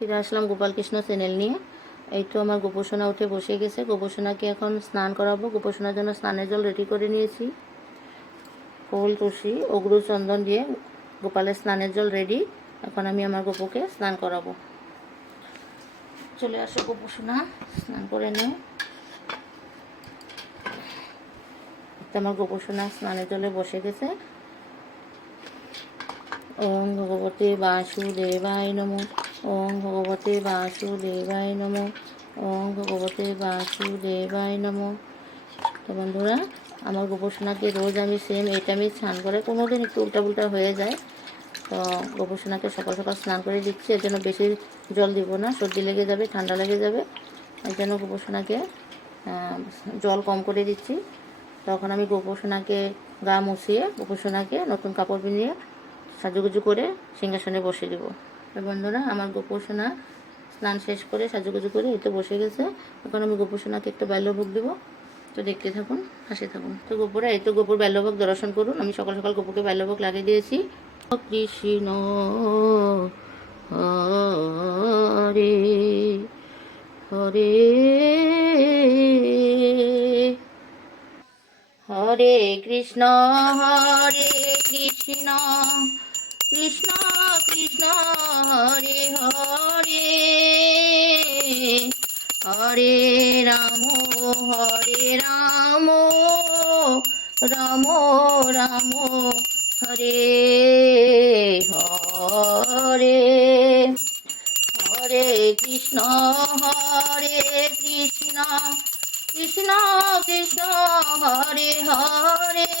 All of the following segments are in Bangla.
ফিরে আসলাম গোপাল কৃষ্ণ চ্যানেল নিয়ে। এই তো আমার গোপোষণা উঠে বসে গেছে। গোপোষণাকে এখন স্নান করাবো। গোপোষণার জন্য স্নানের জল রেডি করে নিয়েছি। ফুল, তুলসী, অগরু, চন্দন দিয়ে গোপালের স্নানের জল রেডি। এখন আমি আমার গোপুকে স্নান করাবো। চলে আসো গোপোষণা, স্নান করে নিও। আমার গোপোষণা স্নানের জলে বসে গেছে। ওম ভগবতে বাসুদেবায় নমঃ। ওম ভগবতে বাসুদেবায় নমঃ। ওম ভগবতে বাসুদেবায় নমঃ। তো বন্ধুরা, আমার গোপোষণাকে রোজ আমি সেম এই টাইমে স্নান করে, কোনো দিন একটু উল্টাপুল্টা হয়ে যায়। তো গোপোষণাকে সকাল সকাল স্নান করে দিচ্ছি। এর জন্য বেশি জল দিব না, সর্দি লেগে যাবে, ঠান্ডা লেগে যাবে। এর জন্য গোপোষণাকে জল কম করে দিচ্ছি। তখন আমি গোপোষণাকে গা মুছিয়ে গোপোষণাকে নতুন কাপড় পিনিয়ে সাজুগুজু করে সিংহাসনে বসে দেবো। তো বন্ধুরা, আমার গোপোষণা স্নান শেষ করে সাজুগুজু করে এই তো বসে গেছে। এখন আমি গোপোষণাকে একটা বাল্যভোগ দেবো। তো দেখতে থাকুন, হাসি থাকুন। তো গোপুরা, এই তো গোপুর বাল্যভোগ দর্শন করুন। আমি সকাল সকাল গোপুকে বাল্যভোগ লাগিয়ে দিয়েছি। কৃষ্ণ হরে হরে হরে কৃষ্ণ কৃষ্ণ কৃষ্ণ হরে হরে হরে রাম রাম রাম হরে হরে হরে কৃষ্ণ কৃষ্ণ কৃষ্ণ হরে হরে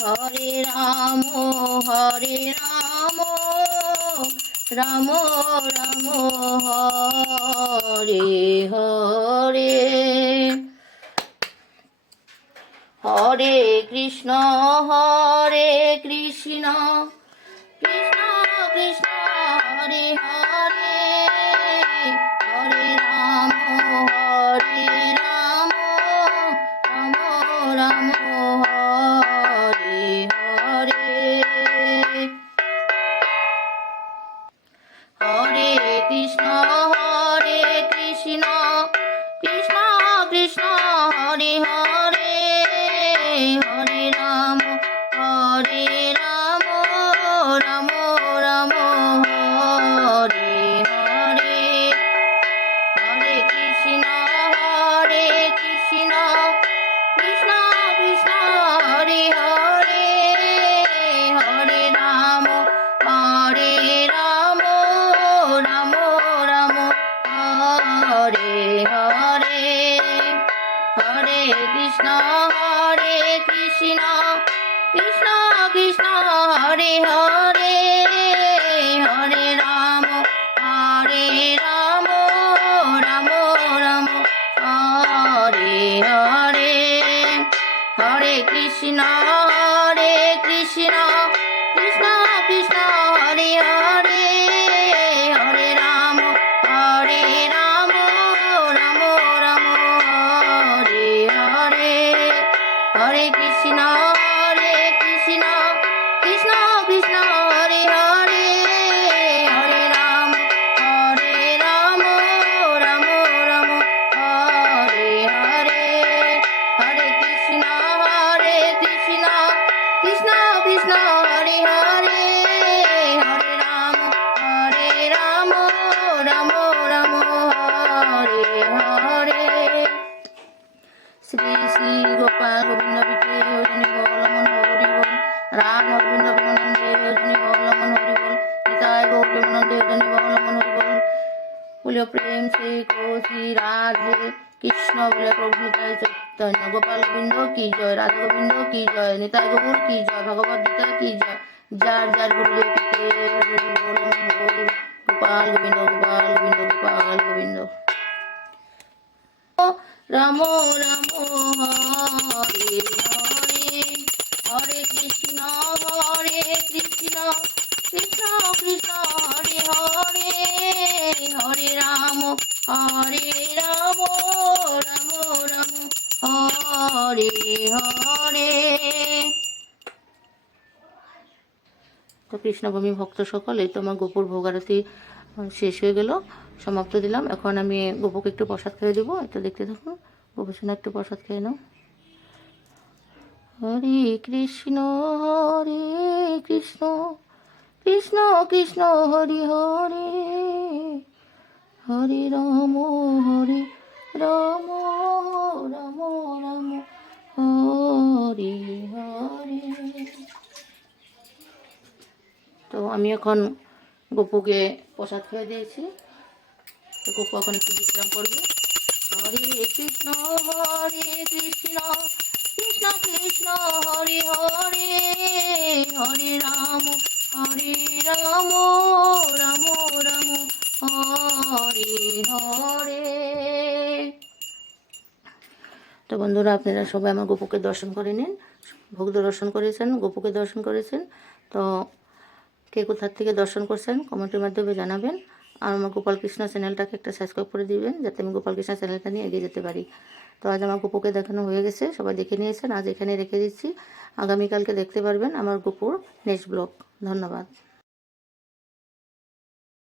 হরে রাম রাম রাম হরে হরে হরে কৃষ্ণ কৃষ্ণ কৃষ্ণ হরে হরে হরে রাম রাম রাম হরে হরে হরে কৃষ্ণ কৃষ্ণ কৃষ্ণ হরে হরে হরে রাম রাম রাম হরে হরে হরে কৃষ্ণ কৃষ্ণ কৃষ্ণ হরে হরে হরে রাম রাম রাম হরে হরে হরে কৃষ্ণ কৃষ্ণ কৃষ্ণ হরে হরে হরে রাম রাম রাম হরে হরে হরে কৃষ্ণ কৃষ্ণ কৃষ্ণ হরে হরে হরে রাম রাম রাম হরে হরে হরে কৃষ্ণ কৃষ্ণ কৃষ্ণ হরে হরে হরে রাম রাম রাম হরে হরে হরে কৃষ্ণ কৃষ্ণ হরে হরে হরে রাম রাম হরে হরে শ্রী শ্রী গোপাল গোবিন্দ বিটে হরি বল মন হরি বল রাম গোবিন্দ বিনন্দে হরি বল মন হরি বল নিতাই গৌর বিনন্দে হরি বল মন হরি বল বলিও প্রেম শ্রী শ্রী রাধে কৃষ্ণ বলে প্রভু নিতাই চৈতন্য গোপাল গোবিন্দ কি জয়, রাধা গোবিন্দ কি জয়, নিতাই গৌর কি জয়, ভগবদ গীতা কি জয়। যার যার গুরুদেব পিতে গোপাল গোবিন্দ গোপাল গোবিন্দ গোপাল গোবিন্দ। রাম রাম হরে হরে হরে কৃষ্ণ কৃষ্ণ কৃষ্ণ হরে হরে হরে রাম রাম রাম হরে হরে। তো কৃষ্ণভূমি ভক্ত সকল, এই তো আমার গোপুর ভোগ আরতি শেষ হয়ে গেল, সমাপ্ত দিলাম। এখন আমি গোপুকে একটু প্রসাদ খেয়ে দেবো, একটু দেখতে থাকুন। গোপু সোনা একটু প্রসাদ খেয়ে নাও। হরে কৃষ্ণ কৃষ্ণ কৃষ্ণ কৃষ্ণ হরি হরে, হরে রাম রাম রাম রাম হরে হরে। তো আমি এখন গোপুকে প্রসাদ খেয়ে দিয়েছি, তো গোপু এখন একটু বিশ্রাম করবে। হরে কৃষ্ণ কৃষ্ণ কৃষ্ণ হরে হরে, হরে রাম রাম রাম হরে হরে। তো বন্ধুরা, আপনারা সবাই আমার গোপুকে দর্শন করে নিন। ভক্ত দর্শন করেছেন, গোপুকে দর্শন করেছেন। তো কে কোথার থেকে দর্শন করছেন কমেন্টের মাধ্যমে জানাবেন। আর আমার গোপাল কৃষ্ণ চ্যানেলটাকে একটা সাবস্ক্রাইব করে দিবেন, যাতে আমি গোপাল কৃষ্ণ চ্যানেলটা নিয়ে এগিয়ে যেতে পারি। তো আজ আমার গোপুকে দেখানো হয়ে গেছে, সবাই দেখে নিয়েছেন। আজ এখানে রেখে দিচ্ছি, আগামীকালকে দেখতে পারবেন আমার গোপুর নেক্সট ব্লগ। ধন্যবাদ।